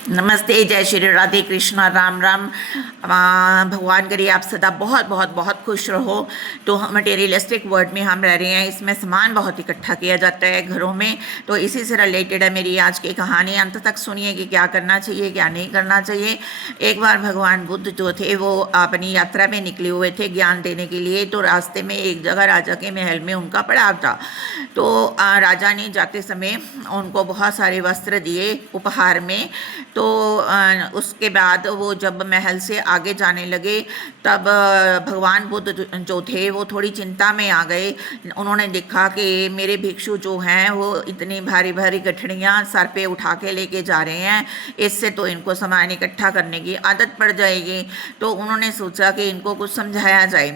नमस्ते, जय श्री राधे कृष्णा, राम राम। भगवान करे आप सदा बहुत बहुत बहुत खुश रहो। तो मटेरियलिस्टिक वर्ल्ड में हम रह रहे हैं, इसमें सामान बहुत इकट्ठा किया जाता है घरों में। तो इसी से रिलेटेड है मेरी आज की कहानी। अंत तक सुनिए कि क्या करना चाहिए क्या नहीं करना चाहिए। एक बार भगवान बुद्ध जो थे वो अपनी यात्रा में निकले हुए थे ज्ञान देने के लिए। तो रास्ते में एक जगह राजा के महल में उनका पड़ाव था। तो राजा ने जाते समय उनको बहुत सारे वस्त्र दिए उपहार में। तो उसके बाद वो जब महल से आगे जाने लगे तब भगवान बुद्ध जो थे वो थोड़ी चिंता में आ गए। उन्होंने देखा कि मेरे भिक्षु जो हैं वो इतनी भारी भारी गठड़ियाँ सर पे उठा के लेके जा रहे हैं, इससे तो इनको सामान इकट्ठा करने की आदत पड़ जाएगी। तो उन्होंने सोचा कि इनको कुछ समझाया जाए।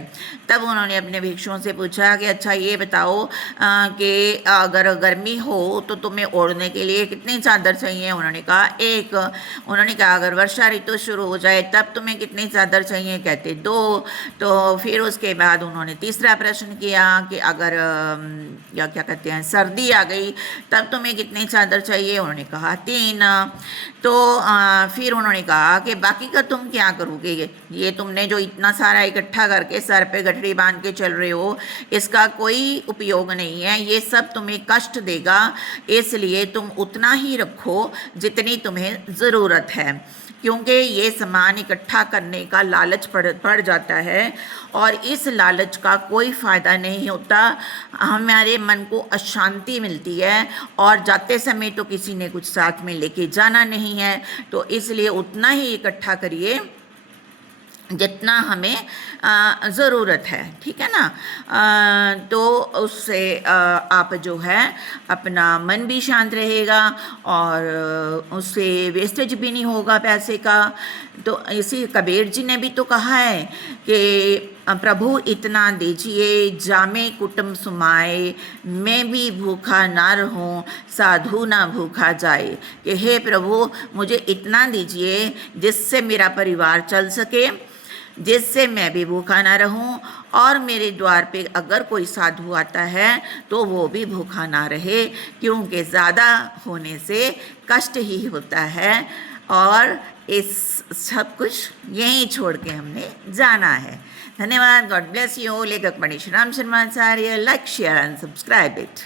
तब उन्होंने अपने भिक्षुओं से पूछा कि अच्छा ये बताओ कि अगर गर्मी हो तो तुम्हें ओढ़ने के लिए कितनी चादर चाहिए। उन्होंने कहा एक। उन्होंने कहा अगर वर्षा ऋतु शुरू हो जाए तब तुम्हें कितनी चादर चाहिए। कहते दो। तो फिर उसके बाद उन्होंने तीसरा प्रश्न किया कि अगर या क्या कहते हैं सर्दी आ गई तब तुम्हें कितनी चादर चाहिए। उन्होंने कहा तीन। तो फिर उन्होंने कहा कि बाकी का तुम क्या करोगे, ये तुमने जो इतना सारा इकट्ठा करके सर पे गठरी बांध के चल रहे हो इसका कोई उपयोग नहीं है, ये सब तुम्हें कष्ट देगा, इसलिए तुम उतना ही रखो जितनी तुम्हें ज़रूरत है। क्योंकि ये सामान इकट्ठा करने का लालच पड़ जाता है और इस लालच का कोई फ़ायदा नहीं होता। हमारे मन को अशांति मिलती है और जाते समय तो किसी ने कुछ साथ में लेके जाना नहीं है, तो इसलिए उतना ही इकट्ठा करिए जितना हमें ज़रूरत है, ठीक है ना। तो उससे आप जो है अपना मन भी शांत रहेगा और उससे वेस्टेज भी नहीं होगा पैसे का। तो इसी कबीर जी ने भी तो कहा है कि प्रभु इतना दीजिए जामे कुटुम्ब सुमाए, मैं भी भूखा ना रहूं साधु ना भूखा जाए। कि हे प्रभु मुझे इतना दीजिए जिससे मेरा परिवार चल सके, जिससे मैं भी भूखा ना रहूं और मेरे द्वार पे अगर कोई साधु आता है तो वो भी भूखा ना रहे, क्योंकि ज़्यादा होने से कष्ट ही होता है और इस सब कुछ यहीं छोड़ के हमने जाना है। धन्यवाद। God bless you. लेखक Manish Ram Sharma Acharya. Like share and subscribe it.